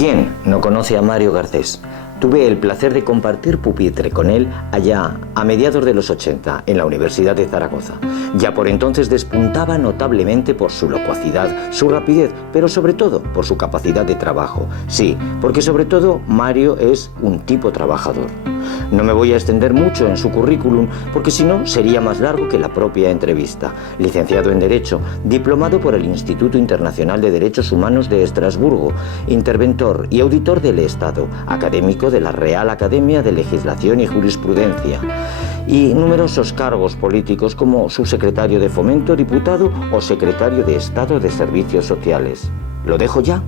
¿Quién no conoce a Mario Garcés? Tuve el placer de compartir pupitre con él allá a mediados de los 80 en la Universidad de Zaragoza. Ya por entonces despuntaba notablemente por su locuacidad, su rapidez, pero sobre todo por su capacidad de trabajo. Sí, porque sobre todo Mario es un tipo trabajador. No me voy a extender mucho en su currículum, porque si no sería más largo que la propia entrevista. Licenciado en Derecho, diplomado por el Instituto Internacional de Derechos Humanos de Estrasburgo, interventor y auditor del Estado, académico de la Real Academia de Legislación y Jurisprudencia, y numerosos cargos políticos como subsecretario de Fomento, diputado o secretario de Estado de Servicios Sociales. ¿Lo dejo ya?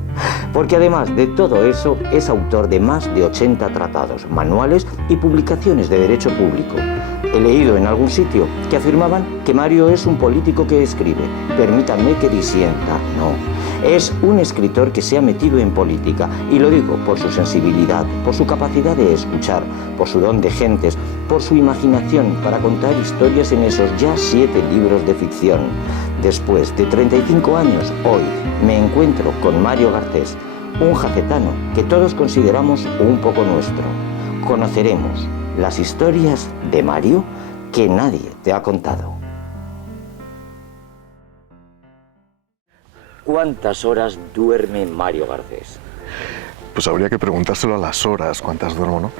Porque además de todo eso, es autor de más de 80 tratados, manuales y publicaciones de derecho público. He leído en algún sitio que afirmaban que Mario es un político que escribe. Permítanme que disienta, no. Es un escritor que se ha metido en política, y lo digo por su sensibilidad, por su capacidad de escuchar, por su don de gentes, por su imaginación para contar historias en esos ya 7 libros de ficción. Después de 35 años, hoy me encuentro con Mario Garcés, un jacetano que todos consideramos un poco nuestro. Conoceremos las historias de Mario que nadie te ha contado. ¿Cuántas horas duerme Mario Garcés? Pues habría que preguntárselo a las horas, cuántas duermo, ¿no?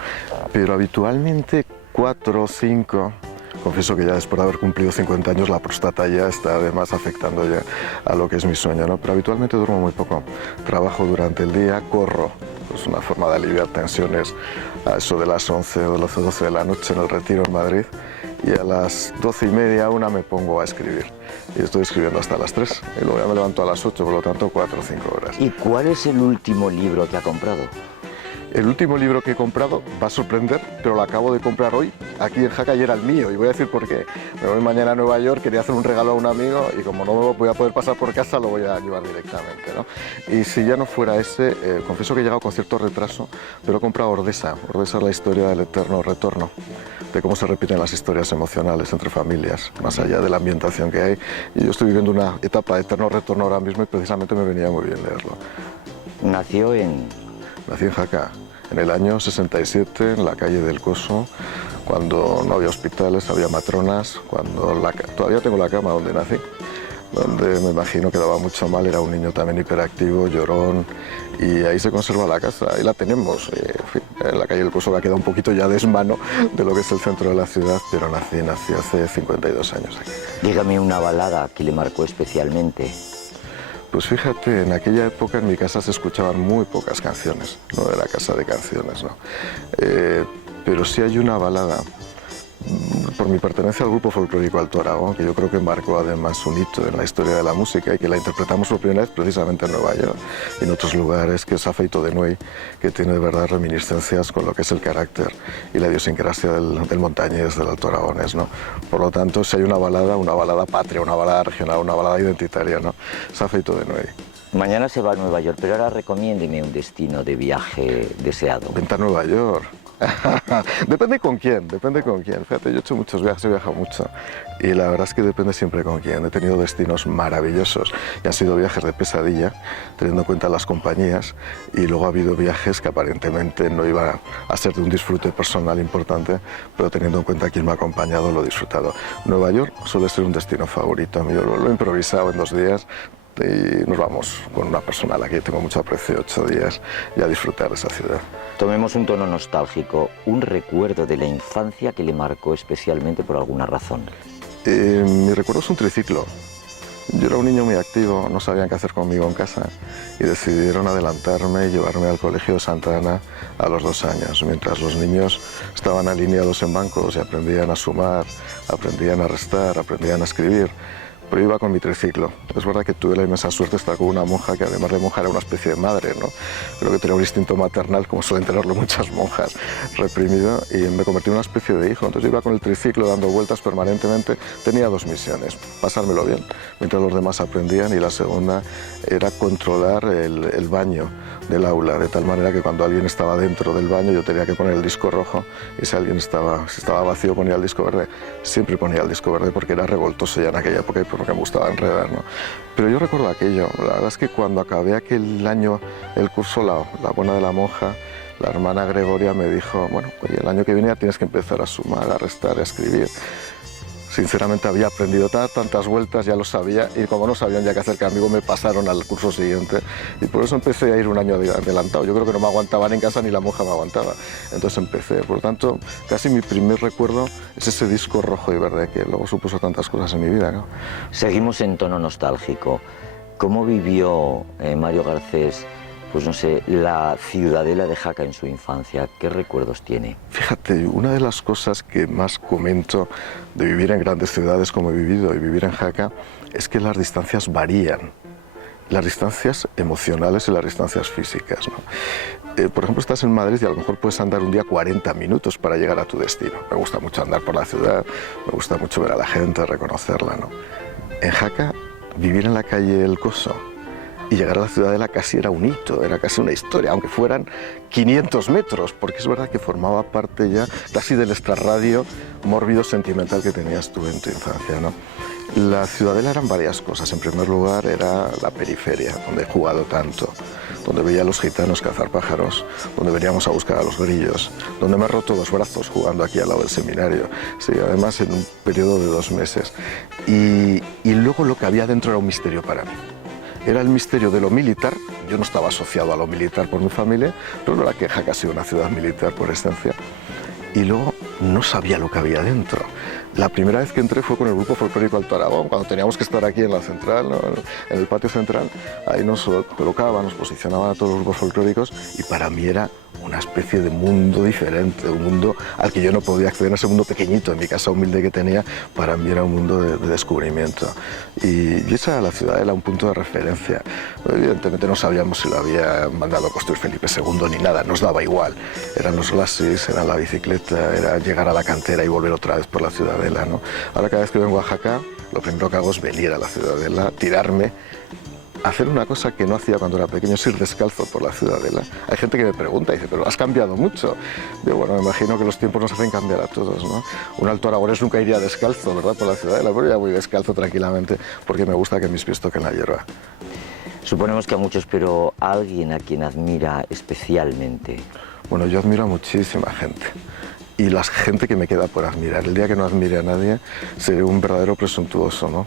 Pero habitualmente 4 o 5... Confieso que ya después de haber cumplido 50 años la próstata ya está además afectando ya a lo que es mi sueño, ¿no? Pero habitualmente duermo muy poco. Trabajo durante el día, corro. Es una forma de aliviar tensiones a eso de las 11 o 12 de la noche en el Retiro en Madrid. Y a las 12:30, 1 me pongo a escribir. Y estoy escribiendo hasta las 3. Y luego ya me levanto a las 8, por lo tanto 4 o 5 horas. ¿Y cuál es el último libro que ha comprado? El último libro que he comprado va a sorprender, pero lo acabo de comprar hoy aquí en Jaca y era el mío. Y voy a decir por qué. Me voy mañana a Nueva York, quería hacer un regalo a un amigo y como no me voy a poder pasar por casa, lo voy a llevar directamente, ¿no? Y si ya no fuera ese, confieso que he llegado con cierto retraso, pero he comprado Ordesa. Ordesa es la historia del eterno retorno, de cómo se repiten las historias emocionales entre familias, más allá de la ambientación que hay. Y yo estoy viviendo una etapa de eterno retorno ahora mismo y precisamente me venía muy bien leerlo. Nació en... Nací en Jaca, en el año 67, en la calle del Coso, cuando no había hospitales, había matronas, cuando todavía tengo la cama donde nací, donde me imagino que daba mucho mal, era un niño también hiperactivo, llorón, y ahí se conserva la casa, ahí la tenemos, en fin, en la calle del Coso, que ha quedado un poquito ya desmano de lo que es el centro de la ciudad, pero nací hace 52 años aquí. Dígame una balada que le marcó especialmente. Pues fíjate, en aquella época en mi casa se escuchaban muy pocas canciones, no era casa de canciones, ¿no? Pero sí hay una balada, por mi pertenencia al grupo folclórico Alto Aragón, que yo creo que marcó además un hito en la historia de la música y que la interpretamos por primera vez precisamente en Nueva York y en otros lugares, que es Afeito de Nuey, que tiene de verdad reminiscencias con lo que es el carácter y la idiosincrasia del montañés, del Alto Aragonés, ¿no? Por lo tanto, si hay una balada patria, una balada regional, una balada identitaria, ¿no? Es Afeito de Nuey. Mañana se va a Nueva York, pero ahora recomiéndeme un destino de viaje deseado. Vente a Nueva York. Depende con quién. Fíjate, yo he hecho muchos viajes, he viajado mucho y la verdad es que depende siempre con quién. He tenido destinos maravillosos y han sido viajes de pesadilla, teniendo en cuenta las compañías, y luego ha habido viajes que aparentemente no iban a ser de un disfrute personal importante, pero teniendo en cuenta quién me ha acompañado lo he disfrutado. Nueva York suele ser un destino favorito mío, lo he improvisado en 2 días. Y nos vamos con una persona a la que tengo mucho aprecio, 8 días, y a disfrutar de esa ciudad. Tomemos un tono nostálgico, un recuerdo de la infancia que le marcó especialmente por alguna razón. Mi recuerdo es un triciclo. Yo era un niño muy activo, no sabían qué hacer conmigo en casa y decidieron adelantarme y llevarme al colegio de Santa Ana a los 2 años, mientras los niños estaban alineados en bancos y aprendían a sumar, aprendían a restar, aprendían a escribir. Pero iba con mi triciclo. Es verdad que tuve la inmensa suerte de estar con una monja que además de monja era una especie de madre, ¿no? Creo que tenía un instinto maternal, como suelen tenerlo muchas monjas, reprimido, y me convertí en una especie de hijo. Entonces yo iba con el triciclo dando vueltas permanentemente. Tenía 2 misiones: pasármelo bien mientras los demás aprendían, y la segunda era controlar el baño del aula, de tal manera que cuando alguien estaba dentro del baño yo tenía que poner el disco rojo, y si estaba vacío ponía el disco verde. Siempre ponía el disco verde porque era revoltoso ya en aquella época y porque me gustaba enredar, ¿no? Pero yo recuerdo aquello. La verdad es que cuando acabé aquel año el curso La buena de la monja, la hermana Gregoria me dijo, bueno, oye, el año que viene ya tienes que empezar a sumar, a restar, a escribir. Sinceramente había aprendido tantas vueltas, ya lo sabía, y como no sabían ya qué hacer conmigo, me pasaron al curso siguiente, y por eso empecé a ir un año adelantado. Yo creo que no me aguantaban en casa ni la monja me aguantaba, entonces empecé. Por lo tanto, casi mi primer recuerdo es ese disco rojo y verde que luego supuso tantas cosas en mi vida, ¿no? Seguimos en tono nostálgico. ¿Cómo vivió Mario Garcés, pues no sé, la ciudadela de Jaca en su infancia? ¿Qué recuerdos tiene? Fíjate, una de las cosas que más comento de vivir en grandes ciudades como he vivido y vivir en Jaca es que las distancias varían. Las distancias emocionales y las distancias físicas, ¿no? Por ejemplo, estás en Madrid y a lo mejor puedes andar un día 40 minutos para llegar a tu destino. Me gusta mucho andar por la ciudad, me gusta mucho ver a la gente, reconocerla, ¿no? En Jaca, vivir en la calle El Coso y llegar a la ciudadela casi era un hito, era casi una historia, aunque fueran 500 metros, porque es verdad que formaba parte ya casi del extrarradio mórbido sentimental que tenías tú en tu infancia, ¿no? La ciudadela eran varias cosas. En primer lugar era la periferia, donde he jugado tanto, donde veía a los gitanos cazar pájaros, donde veníamos a buscar a los grillos, donde me he roto 2 brazos jugando aquí al lado del seminario, sí, además en un periodo de 2 meses. Y luego lo que había dentro era un misterio para mí. Era el misterio de lo militar. Yo no estaba asociado a lo militar por mi familia, pero no era que Jaca ha sido una ciudad militar por esencia. Y luego no sabía lo que había dentro. La primera vez que entré fue con el grupo folclórico Alto Aragón, cuando teníamos que estar aquí en la central, ¿no? En el patio central. Ahí nos colocaban, nos posicionaban a todos los grupos folclóricos y para mí era una especie de mundo diferente, un mundo al que yo no podía acceder, ese mundo pequeñito en mi casa humilde que tenía, para mí era un mundo de descubrimiento. Y esa era la ciudadela, un punto de referencia. Evidentemente no sabíamos si lo había mandado a construir Felipe II ni nada, nos daba igual. Eran los glacis, era la bicicleta, era llegar a la cantera y volver otra vez por la ciudadela, ¿no? Ahora cada vez que vengo a Jaca, lo primero que hago es venir a la ciudadela, tirarme, hacer una cosa que no hacía cuando era pequeño, es ir descalzo por la ciudadela. Hay gente que me pregunta y dice, pero has cambiado mucho. Yo, bueno, me imagino que los tiempos nos hacen cambiar a todos, ¿no? Un alto aragonés nunca iría descalzo, ¿verdad?, por la ciudadela, pero ya voy descalzo tranquilamente porque me gusta que mis pies toquen la hierba. Suponemos que a muchos, pero a alguien a quien admira especialmente. Bueno, yo admiro a muchísima gente. Y la gente que me queda por admirar. El día que no admire a nadie, seré un verdadero presuntuoso, ¿no?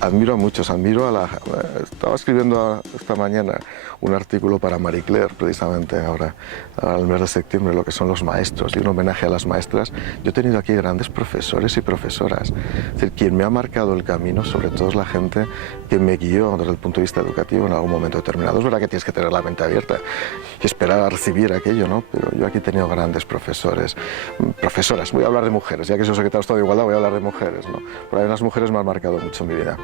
Admiro a muchos, estaba escribiendo esta mañana un artículo para Marie Claire, precisamente ahora al mes de septiembre, lo que son los maestros, y un homenaje a las maestras. Yo he tenido aquí grandes profesores y profesoras. Es decir, quien me ha marcado el camino, sobre todo, es la gente que me guió desde el punto de vista educativo en algún momento determinado. Es verdad que tienes que tener la mente abierta y esperar a recibir aquello, ¿no? Pero yo aquí he tenido grandes profesores, profesoras. Voy a hablar de mujeres, ya que soy secretario de Estado de Igualdad, voy a hablar de mujeres, ¿no? Pero las mujeres me han marcado mucho mi vida.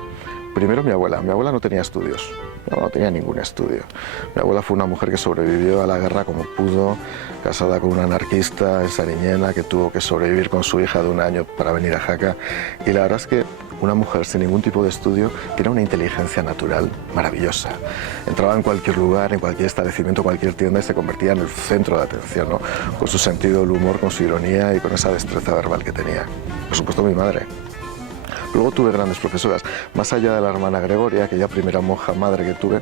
Primero mi abuela no tenía estudios, no tenía ningún estudio. Mi abuela fue una mujer que sobrevivió a la guerra como pudo, casada con un anarquista en Sariñena, que tuvo que sobrevivir con su hija de 1 año para venir a Jaca. Y la verdad es que una mujer sin ningún tipo de estudio tiene una inteligencia natural maravillosa. Entraba en cualquier lugar, en cualquier establecimiento, cualquier tienda y se convertía en el centro de atención, ¿no? Con su sentido del humor, con su ironía y con esa destreza verbal que tenía. Por supuesto, mi madre. Luego tuve grandes profesoras, más allá de la hermana Gregoria, aquella primera monja madre que tuve,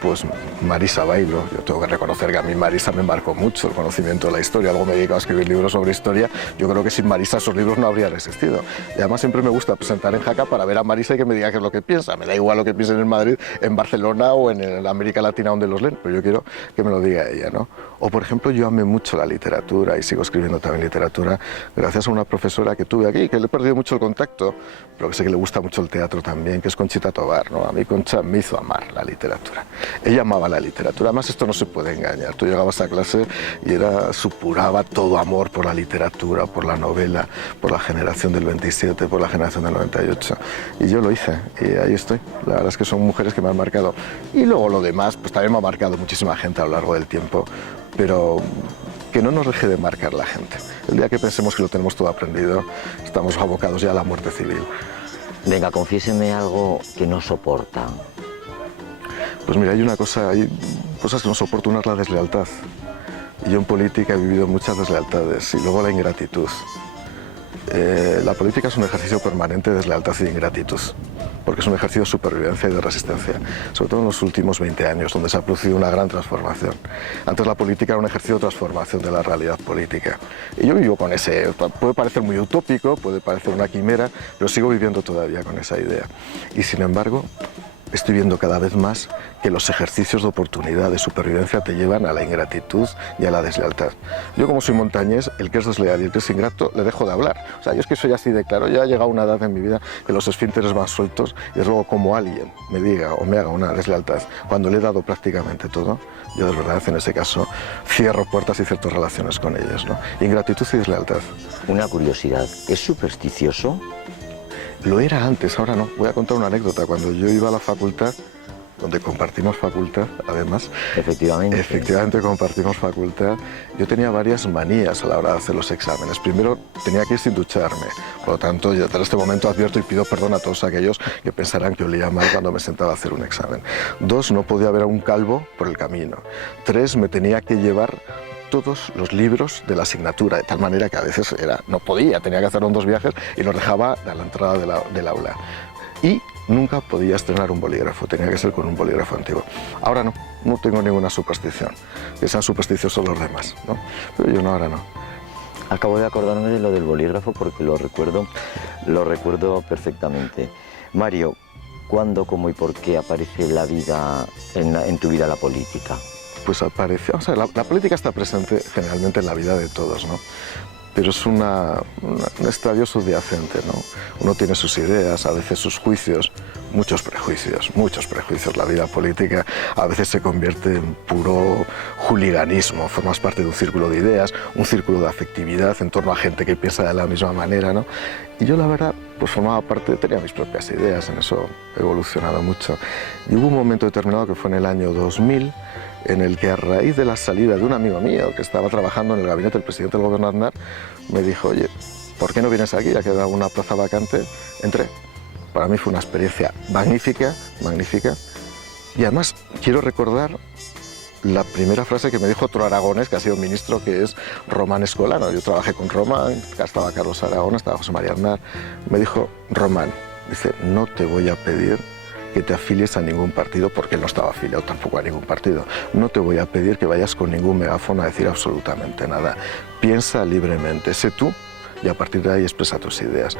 pues Marisa Bailo. Yo tengo que reconocer que a mí Marisa me marcó mucho el conocimiento de la historia. Luego me he dedicado a escribir libros sobre historia. Yo creo que sin Marisa esos libros no habrían existido. Y además siempre me gusta presentar en Jaca para ver a Marisa y que me diga qué es lo que piensa. Me da igual lo que piensen en Madrid, en Barcelona o en la América Latina donde los leen, pero yo quiero que me lo diga ella, ¿no? O por ejemplo, yo amé mucho la literatura y sigo escribiendo también literatura gracias a una profesora que tuve aquí, que le he perdido mucho el contacto, pero que sé que le gusta mucho el teatro también, que es Conchita Tobar, ¿no? A mí Concha me hizo amar la literatura. Ella amaba la literatura, además esto no se puede engañar. Tú llegabas a clase y supuraba todo amor por la literatura, por la novela, por la generación del 27, por la generación del 98. Y yo lo hice y ahí estoy. La verdad es que son mujeres que me han marcado. Y luego lo demás, pues también me ha marcado muchísima gente a lo largo del tiempo, pero que no nos deje de marcar la gente. El día que pensemos que lo tenemos todo aprendido, estamos abocados ya a la muerte civil. Venga, confiéseme algo que no soporta. Pues mira, hay cosas que no soporto. Una es la deslealtad. Y yo en política he vivido muchas deslealtades y luego la ingratitud. La política es un ejercicio permanente de deslealtad y de ingratitud, porque es un ejercicio de supervivencia y de resistencia, sobre todo en los últimos 20 años, donde se ha producido una gran transformación. Antes la política era un ejercicio de transformación de la realidad política. Y yo vivo con ese, puede parecer muy utópico, puede parecer una quimera, pero sigo viviendo todavía con esa idea. Y sin embargo, estoy viendo cada vez más que los ejercicios de oportunidad, de supervivencia, te llevan a la ingratitud y a la deslealtad. Yo, como soy montañés, el que es desleal y el que es ingrato, le dejo de hablar. O sea, yo es que soy así de claro. Ya ha llegado una edad en mi vida que los esfínteres van sueltos y es luego como alguien me diga o me haga una deslealtad cuando le he dado prácticamente todo, yo de verdad en ese caso cierro puertas y ciertas relaciones con ellos, ¿no? Ingratitud y deslealtad. Una curiosidad, ¿es supersticioso? Lo era antes, ahora no. Voy a contar una anécdota. Cuando yo iba a la facultad, donde compartimos facultad, además. Efectivamente compartimos facultad. Yo tenía varias manías a la hora de hacer los exámenes. Primero, tenía que ir sin ducharme. Por lo tanto, yo en este momento advierto y pido perdón a todos aquellos que pensarán que olía mal cuando me sentaba a hacer un examen. 2, no podía ver a un calvo por el camino. 3, me tenía que llevar todos los libros de la asignatura, de tal manera que a veces no podía, tenía que hacer 2 viajes y los dejaba a la entrada del aula. Y nunca podía estrenar un bolígrafo, tenía que ser con un bolígrafo antiguo. Ahora no tengo ninguna superstición, que sean supersticiosos los demás, ¿no? Pero yo no, ahora no. Acabo de acordarme de lo del bolígrafo porque lo recuerdo perfectamente. Mario, ¿cuándo, cómo y por qué aparece la vida en tu vida la política? Pues aparece, o sea, la política está presente generalmente en la vida de todos, ¿no? Pero es un estadio subyacente, ¿no? Uno tiene sus ideas, a veces sus juicios, muchos prejuicios. La vida política a veces se convierte en puro hooliganismo, formas parte de un círculo de ideas, un círculo de afectividad en torno a gente que piensa de la misma manera, ¿no? Y yo la verdad, pues formaba parte, tenía mis propias ideas, en eso he evolucionado mucho. Y hubo un momento determinado que fue en el año 2000, en el que a raíz de la salida de un amigo mío que estaba trabajando en el gabinete del presidente del gobierno Aznar, me dijo, oye, ¿por qué no vienes aquí? Ya queda una plaza vacante. Entré. Para mí fue una experiencia magnífica. Y además quiero recordar la primera frase que me dijo otro aragonés que ha sido ministro, que es Román Escolano. Yo trabajé con Román, estaba Carlos Aragón, estaba José María Aznar. Me dijo, Román, dice, no te voy a pedir que te afilies a ningún partido, porque él no estaba afiliado tampoco a ningún partido. No te voy a pedir que vayas con ningún megáfono a decir absolutamente nada. Piensa libremente, sé tú y a partir de ahí expresa tus ideas.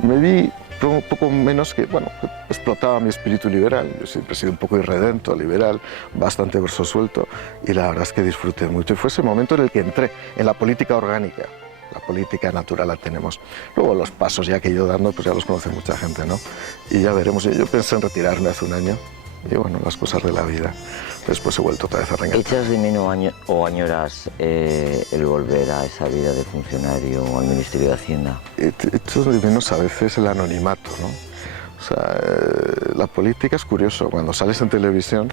Me vi un poco menos que, bueno, explotaba mi espíritu liberal. Yo siempre he sido un poco irredento, liberal, bastante verso suelto y la verdad es que disfruté mucho. Y fue ese momento en el que entré en la política orgánica. La política natural la tenemos. Luego los pasos ya que he ido dando, pues ya los conoce mucha gente, ¿no? Y ya veremos. Yo pensé en retirarme hace un año y bueno, las cosas de la vida. Después he vuelto otra vez a reenganchar. ¿Echas de menos o añoras el volver a esa vida de funcionario o al Ministerio de Hacienda? Echo de menos a veces el anonimato, ¿no? O sea, la política es curioso. Cuando sales en televisión,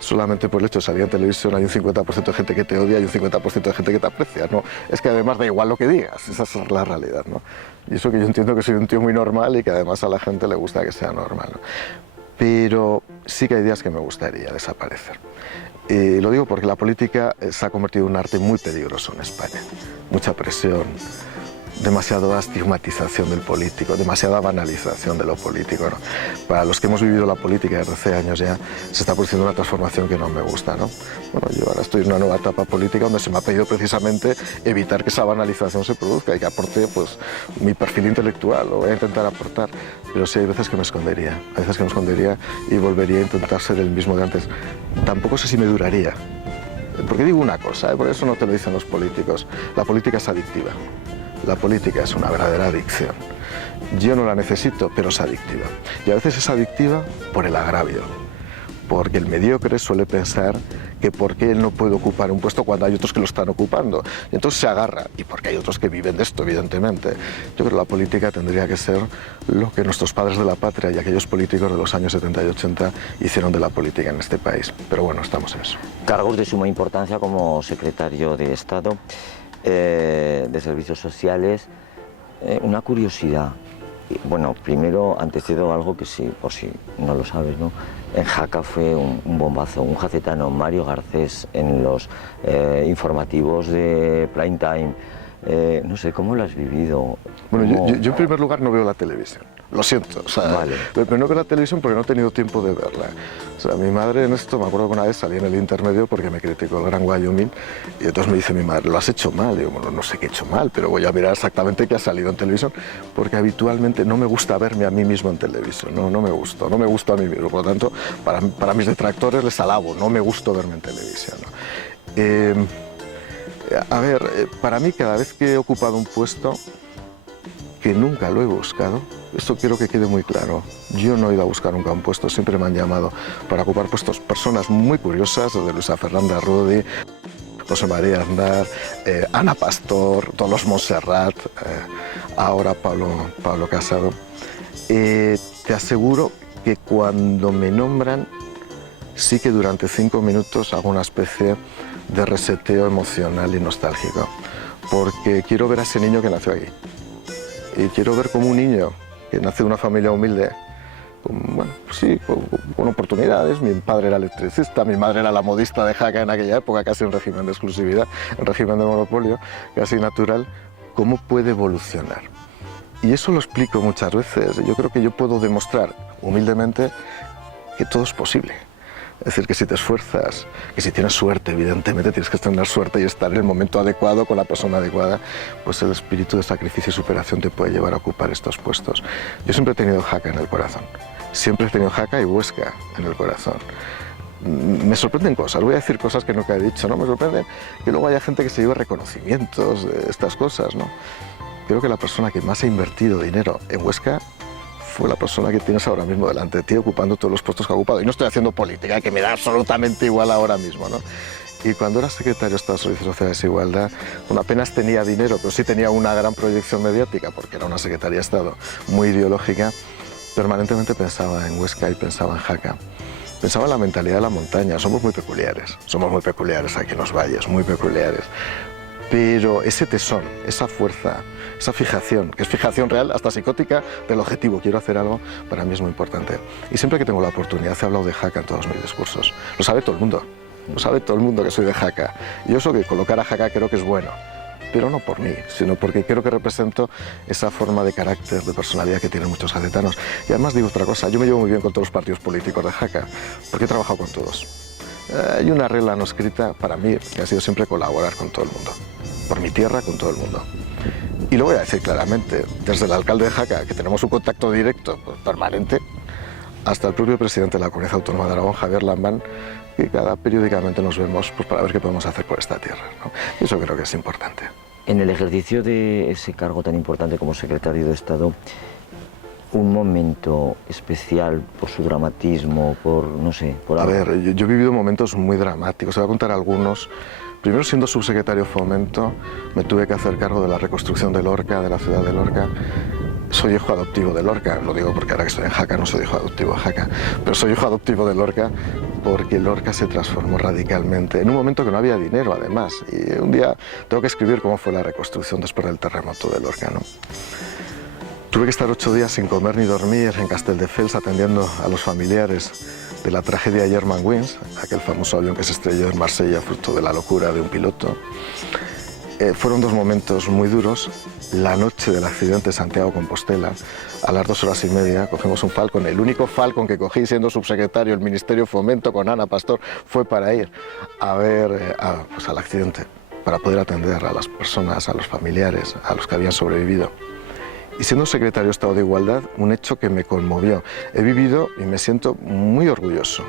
solamente por el hecho de salir en televisión hay un 50% de gente que te odia y un 50% de gente que te aprecia, ¿no? Es que además da igual lo que digas, esa es la realidad, ¿no? Y eso que yo entiendo que soy un tío muy normal y que además a la gente le gusta que sea normal, ¿no? Pero sí que hay días que me gustaría desaparecer. Y lo digo porque la política se ha convertido en un arte muy peligroso en España. Mucha presión, demasiada estigmatización del político, demasiada banalización de lo político, ¿no? Para los que hemos vivido la política desde hace años ya, se está produciendo una transformación que no me gusta, ¿no? Bueno, yo ahora estoy en una nueva etapa política donde se me ha pedido precisamente evitar que esa banalización se produzca y que aporte, pues, mi perfil intelectual, lo voy a intentar aportar, pero sí hay veces que me escondería, y volvería a intentar ser el mismo de antes. Tampoco sé si me duraría, porque digo una cosa, por eso no te lo dicen los políticos, la política es adictiva. La política es una verdadera adicción. Yo no la necesito, pero es adictiva. Y a veces es adictiva por el agravio, porque el mediocre suele pensar que por qué él no puede ocupar un puesto cuando hay otros que lo están ocupando. Y entonces se agarra, y porque hay otros que viven de esto, evidentemente. Yo creo que la política tendría que ser lo que nuestros padres de la patria y aquellos políticos de los años 70 y 80 hicieron de la política en este país. Pero bueno, estamos en eso. Cargos de suma importancia como secretario de Estado, de Servicios Sociales. Una curiosidad, Bueno, primero antecedo algo que sí, por si no lo sabes, ¿no? En Jaca fue un bombazo, un jacetano, Mario Garcés, en los informativos de Prime Time. No sé, ¿cómo lo has vivido? Bueno, yo en primer lugar no veo la televisión. Lo siento, o sea, vale. Pero no veo la televisión porque no he tenido tiempo de verla. O sea, mi madre en esto, me acuerdo que una vez salí en el intermedio porque me criticó el Gran Wyoming y entonces me dice mi madre, lo has hecho mal. Y yo, bueno, no sé qué he hecho mal, pero voy a mirar exactamente qué ha salido en televisión porque habitualmente no me gusta verme a mí mismo en televisión, no me gusta a mí mismo. Por lo tanto, para mis detractores les alabo, no me gusta verme en televisión, ¿no? A ver, para mí cada vez que he ocupado un puesto, que nunca lo he buscado, esto quiero que quede muy claro, yo no he ido a buscar nunca un puesto, siempre me han llamado para ocupar puestos personas muy curiosas, desde Luisa Fernanda Rudi, José María Aznar, Ana Pastor, todos los Montserrat, ahora Pablo Casado. Te aseguro que cuando me nombran, sí que durante 5 minutos hago una especie de reseteo emocional y nostálgico, porque quiero ver a ese niño que nació aquí. Y quiero ver como un niño que nace de una familia humilde, con oportunidades. Mi padre era electricista, mi madre era la modista de Jaca en aquella época, casi en régimen de exclusividad, en régimen de monopolio, casi natural. ¿Cómo puede evolucionar? Y eso lo explico muchas veces. Yo creo que yo puedo demostrar humildemente que todo es posible. Es decir, que si te esfuerzas, que si tienes suerte, evidentemente tienes que tener suerte y estar en el momento adecuado con la persona adecuada, pues el espíritu de sacrificio y superación te puede llevar a ocupar estos puestos. Yo siempre he tenido Jaca en el corazón, siempre he tenido Jaca y Huesca en el corazón. Me sorprenden cosas, voy a decir cosas que nunca he dicho, ¿no? Me sorprenden que luego haya gente que se lleve reconocimientos de estas cosas, ¿no? Creo que la persona que más ha invertido dinero en Huesca fue la persona que tienes ahora mismo delante de ti, ocupando todos los puestos que ha ocupado. Y no estoy haciendo política, que me da absolutamente igual ahora mismo, ¿no? Y cuando era secretario de Estado de Servicios Sociales e Igualdad, bueno, apenas tenía dinero, pero sí tenía una gran proyección mediática, porque era una Secretaría de Estado muy ideológica, permanentemente pensaba en Huesca y pensaba en Jaca. Pensaba en la mentalidad de la montaña. Somos muy peculiares aquí en los valles, muy peculiares. Pero ese tesón, esa fuerza, esa fijación, que es fijación real, hasta psicótica, del objetivo, quiero hacer algo, para mí es muy importante. Y siempre que tengo la oportunidad he hablado de Jaca en todos mis discursos. Lo sabe todo el mundo que soy de Jaca. Y yo eso que colocar a Jaca creo que es bueno, pero no por mí, sino porque creo que represento esa forma de carácter, de personalidad que tienen muchos jacetanos. Y además digo otra cosa, yo me llevo muy bien con todos los partidos políticos de Jaca, porque he trabajado con todos. Hay una regla no escrita para mí que ha sido siempre colaborar con todo el mundo, por mi tierra, con todo el mundo. Y lo voy a decir claramente, desde el alcalde de Jaca, que tenemos un contacto directo, pues, permanente, hasta el propio presidente de la Comunidad Autónoma de Aragón, Javier Lambán, que periódicamente nos vemos pues, para ver qué podemos hacer por esta tierra, ¿no? Y eso creo que es importante. En el ejercicio de ese cargo tan importante como secretario de Estado, un momento especial por su dramatismo, por, no sé, por algo. A ver, yo he vivido momentos muy dramáticos, te voy a contar algunos. Primero, siendo subsecretario de Fomento, me tuve que hacer cargo de la reconstrucción de Lorca, de la ciudad de Lorca. Soy hijo adoptivo de Lorca, lo digo porque ahora que estoy en Jaca no soy hijo adoptivo de Jaca, pero soy hijo adoptivo de Lorca porque Lorca se transformó radicalmente en un momento que no había dinero, además. Y un día tengo que escribir cómo fue la reconstrucción después del terremoto de Lorca, ¿no? Tuve que estar 8 días sin comer ni dormir en Castelldefels atendiendo a los familiares de la tragedia de Germanwings, aquel famoso avión que se estrelló en Marsella fruto de la locura de un piloto. Fueron 2 momentos muy duros. La noche del accidente de Santiago-Compostela, a las 2:30, cogemos un Falcon. El único Falcon que cogí siendo subsecretario del Ministerio de Fomento con Ana Pastor fue para ir a ver pues al accidente, para poder atender a las personas, a los familiares, a los que habían sobrevivido. Y siendo secretario de Estado de Igualdad, un hecho que me conmovió. He vivido y me siento muy orgulloso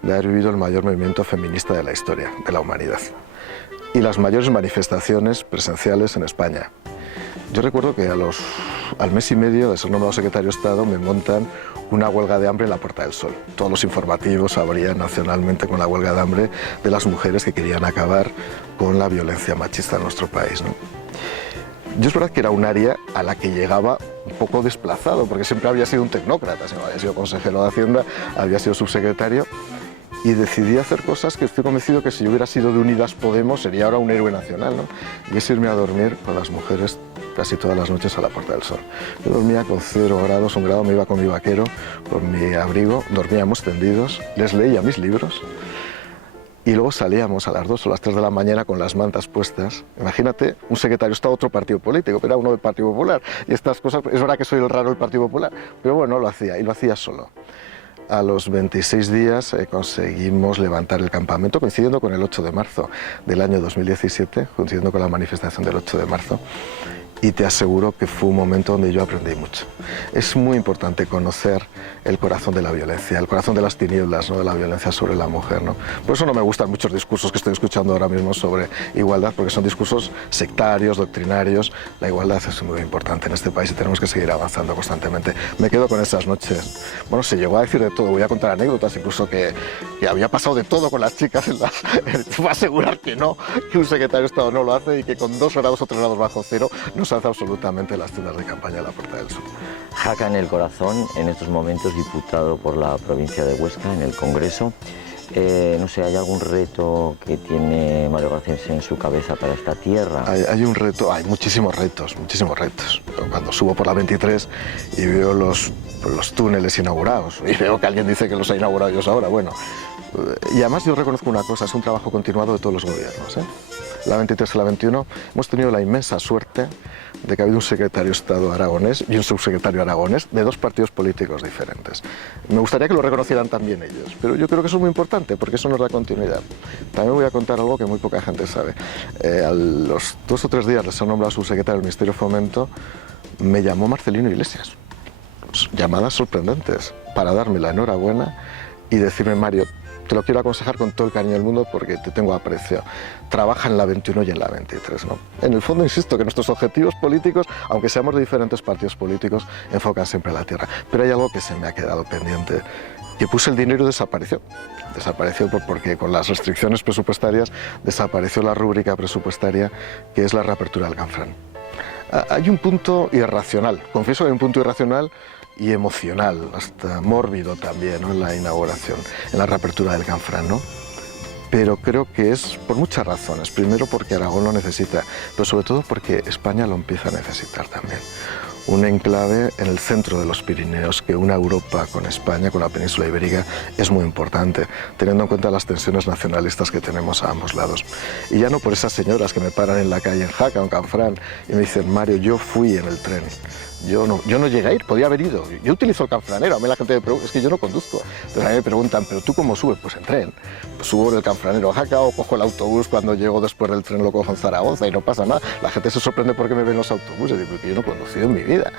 de haber vivido el mayor movimiento feminista de la historia, de la humanidad. Y las mayores manifestaciones presenciales en España. Yo recuerdo que al mes y medio de ser nombrado secretario de Estado me montan una huelga de hambre en la Puerta del Sol. Todos los informativos abrían nacionalmente con la huelga de hambre de las mujeres que querían acabar con la violencia machista en nuestro país, ¿no? Yo es verdad que era un área a la que llegaba un poco desplazado, porque siempre había sido un tecnócrata, siempre había sido consejero de Hacienda, había sido subsecretario, y decidí hacer cosas que estoy convencido que si yo hubiera sido de Unidas Podemos sería ahora un héroe nacional, ¿no? Y es irme a dormir con las mujeres casi todas las noches a la Puerta del Sol. Yo dormía con 0 grados, 1 grado, me iba con mi vaquero, con mi abrigo, dormíamos tendidos, les leía mis libros y luego salíamos a las 2 o las 3 de la mañana con las mantas puestas. Imagínate, un secretario está otro partido político, pero era uno del Partido Popular. Y estas cosas, es verdad que soy el raro del Partido Popular, pero bueno, lo hacía, y lo hacía solo. A los 26 días conseguimos levantar el campamento, coincidiendo con el 8 de marzo del año 2017, coincidiendo con la manifestación del 8 de marzo, y te aseguro que fue un momento donde yo aprendí mucho. Es muy importante conocer el corazón de la violencia, el corazón de las tinieblas, ¿no? De la violencia sobre la mujer, ¿no? Por eso no me gustan muchos discursos que estoy escuchando ahora mismo sobre igualdad, porque son discursos sectarios, doctrinarios. La igualdad es muy importante en este país y tenemos que seguir avanzando constantemente. Me quedo con esas noches. Bueno, se llegó a decir de todo, voy a contar anécdotas, incluso que había pasado de todo con las chicas. Te voy a asegurar que no, que un secretario de Estado no lo hace y que con 2 grados o 3 grados bajo cero no se hace absolutamente las tiendas de campaña de la Puerta del Sol. Jaca en el corazón, en estos momentos diputado por la provincia de Huesca en el Congreso. No sé, ¿hay algún reto que tiene Mario Garcés en su cabeza para esta tierra? Hay un reto, hay muchísimos retos, muchísimos retos. Cuando subo por la 23 y veo los túneles inaugurados y veo que alguien dice que los ha inaugurado ellos ahora, bueno. Y además yo reconozco una cosa, es un trabajo continuado de todos los gobiernos, ¿eh? La 23 y la 21 hemos tenido la inmensa suerte de que ha habido un secretario de Estado aragonés y un subsecretario aragonés de 2 partidos políticos diferentes. Me gustaría que lo reconocieran también ellos, pero yo creo que eso es muy importante porque eso nos da continuidad. También voy a contar algo que muy poca gente sabe. A los 2 o 3 días de ser nombrado subsecretario del Ministerio de Fomento, me llamó Marcelino Iglesias. Llamadas sorprendentes para darme la enhorabuena y decirme: Mario, te lo quiero aconsejar con todo el cariño del mundo porque te tengo aprecio. Trabaja en la 21 y en la 23, ¿no? En el fondo, insisto, que nuestros objetivos políticos, aunque seamos de diferentes partidos políticos, enfocan siempre a la tierra. Pero hay algo que se me ha quedado pendiente. Y puse el dinero y desapareció. Desapareció porque con las restricciones presupuestarias desapareció la rúbrica presupuestaria que es la reapertura del Canfranc. Hay un punto irracional, confieso que hay un punto irracional y emocional, hasta mórbido también, ¿no? En la inauguración, en la reapertura del Canfranc, ¿no? Pero creo que es por muchas razones. Primero porque Aragón lo necesita, pero sobre todo porque España lo empieza a necesitar también. Un enclave en el centro de los Pirineos que una Europa con España, con la península ibérica, es muy importante, teniendo en cuenta las tensiones nacionalistas que tenemos a ambos lados. Y ya no por esas señoras que me paran en la calle en Jaca o en Canfranc y me dicen: Mario, yo fui en el tren. Yo no llegué a ir, podía haber ido. Yo utilizo el canfranero, a mí la gente me pregunta, es que yo no conduzco. Entonces a mí me preguntan: ¿pero tú cómo subes? Pues en tren. Pues subo en el canfranero a Jaca o cojo el autobús cuando llego después del tren, lo cojo en Zaragoza y no pasa nada. La gente se sorprende porque me ven los autobuses, digo, porque yo no he conducido en mi vida.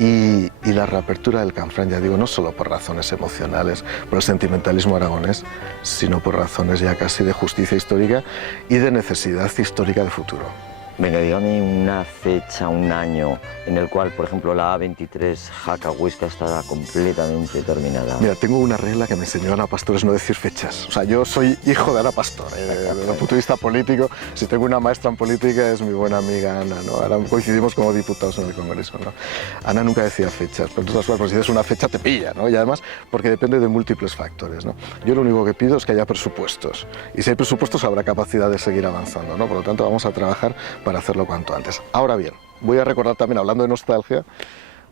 Y la reapertura del Canfranc, ya digo, no solo por razones emocionales, por el sentimentalismo aragonés, sino por razones ya casi de justicia histórica y de necesidad histórica de futuro. Venga, dígame una fecha, un año en el cual, por ejemplo, la A23 Jaca-Huesca estará completamente terminada. Mira, tengo una regla que me enseñó Ana Pastor, es no decir fechas. O sea, yo soy hijo de Ana Pastor. Desde el punto de vista político, si tengo una maestra en política es mi buena amiga Ana, ¿no? Ahora coincidimos como diputados en el Congreso, ¿no? Ana nunca decía fechas, pero tú sabes, si dices una fecha te pilla, ¿no? Y además porque depende de múltiples factores, ¿no? Yo lo único que pido es que haya presupuestos. Y si hay presupuestos habrá capacidad de seguir avanzando, ¿no? Por lo tanto, vamos a trabajar para hacerlo cuanto antes. Ahora bien, voy a recordar también, hablando de nostalgia,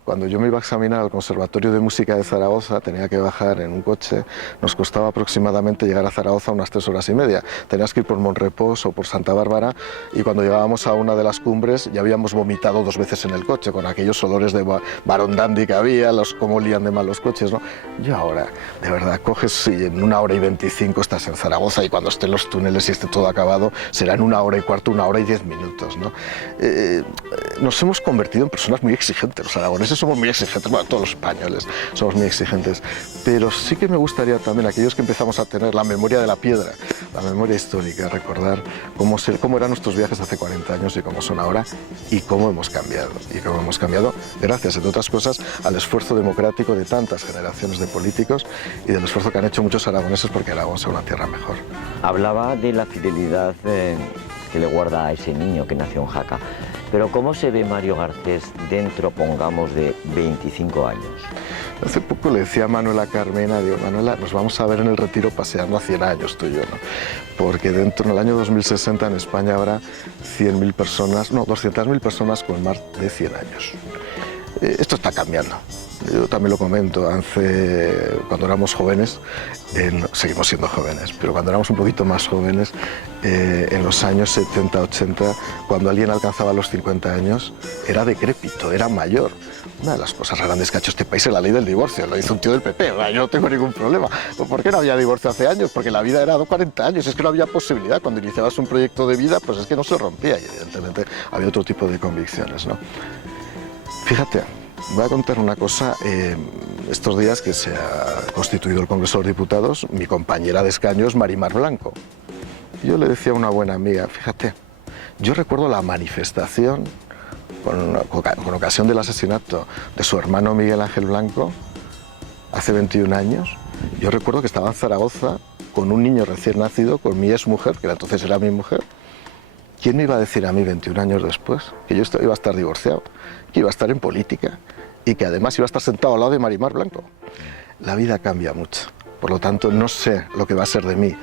cuando yo me iba a examinar al Conservatorio de Música de Zaragoza, tenía que bajar en un coche, nos costaba aproximadamente llegar a Zaragoza unas 3 horas y media. Tenías que ir por Monrepós o por Santa Bárbara y cuando llegábamos a una de las cumbres ya habíamos vomitado 2 veces en el coche, con aquellos olores de Barón Dandy que había, cómo olían de mal los coches, ¿no? Yo ahora, de verdad, coges y en 1 hora y 25 estás en Zaragoza y cuando estén los túneles y esté todo acabado será en 1 hora y cuarto, 1 hora y 10 minutos, ¿no? Nos hemos convertido en personas muy exigentes, los aragoneses somos muy exigentes, bueno, todos los españoles somos muy exigentes, pero sí que me gustaría también, aquellos que empezamos a tener la memoria de la piedra, la memoria histórica, recordar cómo eran nuestros viajes hace 40 años y cómo son ahora y cómo hemos cambiado gracias, entre otras cosas, al esfuerzo democrático de tantas generaciones de políticos y del esfuerzo que han hecho muchos aragoneses porque Aragón sea una tierra mejor. Hablaba de la fidelidad que le guarda a ese niño que nació en Jaca. Pero ¿cómo se ve Mario Garcés dentro, pongamos, de 25 años? Hace poco le decía a Manuela Carmena, digo, Manuela, nos vamos a ver en el retiro paseando a 100 años tú y yo, ¿no? Porque dentro del año 2060 en España habrá 100.000 personas, no, 200.000 personas con más de 100 años. Esto está cambiando. Yo también lo comento, cuando éramos jóvenes, seguimos siendo jóvenes, pero cuando éramos un poquito más jóvenes, en los años 70, 80, cuando alguien alcanzaba los 50 años, era decrépito, era mayor. Una de las cosas grandes que ha hecho este país es la ley del divorcio, lo hizo un tío del PP, yo no tengo ningún problema. ¿Por qué no había divorcio hace años? Porque la vida era de 40 años, es que no había posibilidad. Cuando iniciabas un proyecto de vida, pues es que no se rompía y evidentemente había otro tipo de convicciones, ¿no? Fíjate, voy a contar una cosa. Estos días que se ha constituido el Congreso de los Diputados, mi compañera de escaño es Marimar Blanco. Yo le decía a una buena amiga, fíjate, yo recuerdo la manifestación con ocasión del asesinato de su hermano Miguel Ángel Blanco hace 21 años. Yo recuerdo que estaba en Zaragoza con un niño recién nacido, con mi exmujer, que entonces era mi mujer. ¿Quién me iba a decir a mí 21 años después que yo iba a estar divorciado, que iba a estar en política y que además iba a estar sentado al lado de Marimar Blanco? La vida cambia mucho, por lo tanto no sé lo que va a ser de mí.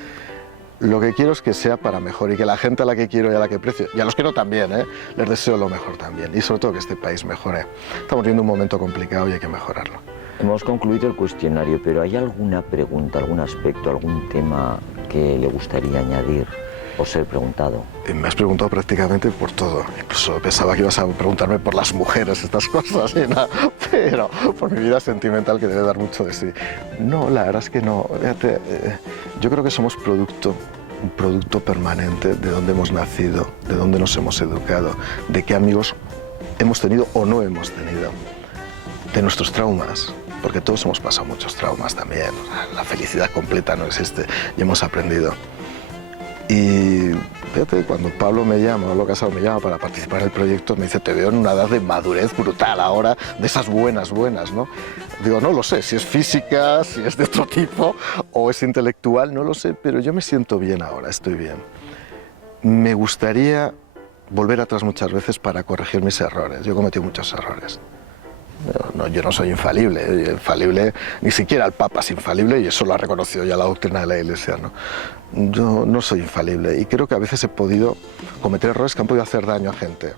Lo que quiero es que sea para mejor y que la gente a la que quiero y a la que aprecio, y a los que no también, les deseo lo mejor también y sobre todo que este país mejore. Estamos viviendo un momento complicado y hay que mejorarlo. Hemos concluido el cuestionario, pero ¿hay alguna pregunta, algún aspecto, algún tema que le gustaría añadir o ser preguntado? Me has preguntado prácticamente por todo. Incluso pensaba que ibas a preguntarme por las mujeres, estas cosas, y nada, pero por mi vida sentimental, que debe dar mucho de sí. No, la verdad es que no. Fíjate, yo creo que somos un producto permanente de dónde hemos nacido, de dónde nos hemos educado, de qué amigos hemos tenido o no hemos tenido, de nuestros traumas. Porque todos hemos pasado muchos traumas también. La felicidad completa no existe y hemos aprendido. Y fíjate, cuando Pablo Casado me llama para participar en el proyecto, me dice, te veo en una edad de madurez brutal ahora, de esas buenas, ¿no? Digo, no lo sé, si es física, si es de otro tipo o es intelectual, no lo sé, pero yo me siento bien ahora, estoy bien. Me gustaría volver atrás muchas veces para corregir mis errores. Yo he cometido muchos errores. Yo no soy infalible, ni siquiera el Papa es infalible, y eso lo ha reconocido ya la doctrina de la Iglesia, ¿no? Yo no soy infalible y creo que a veces he podido cometer errores que han podido hacer daño a gente.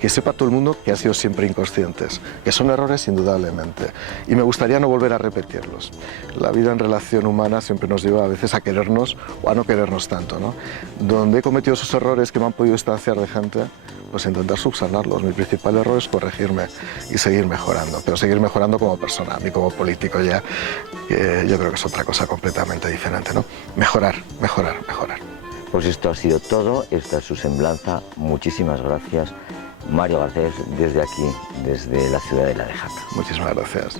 Que sepa todo el mundo que han sido siempre inconscientes, que son errores indudablemente, y me gustaría no volver a repetirlos. La vida en relación humana siempre nos lleva a veces a querernos o a no querernos tanto, ¿no? Donde he cometido esos errores que me han podido distanciar de gente, pues intentar subsanarlos. Mi principal error es corregirme y seguir mejorando, pero seguir mejorando como persona. A mí como político ya, yo creo que es otra cosa completamente diferente, ¿no? Mejorar. Pues esto ha sido todo, esta es su semblanza. Muchísimas gracias, Mario Garcés, desde aquí, desde la ciudad de La de Jaca. Muchísimas gracias.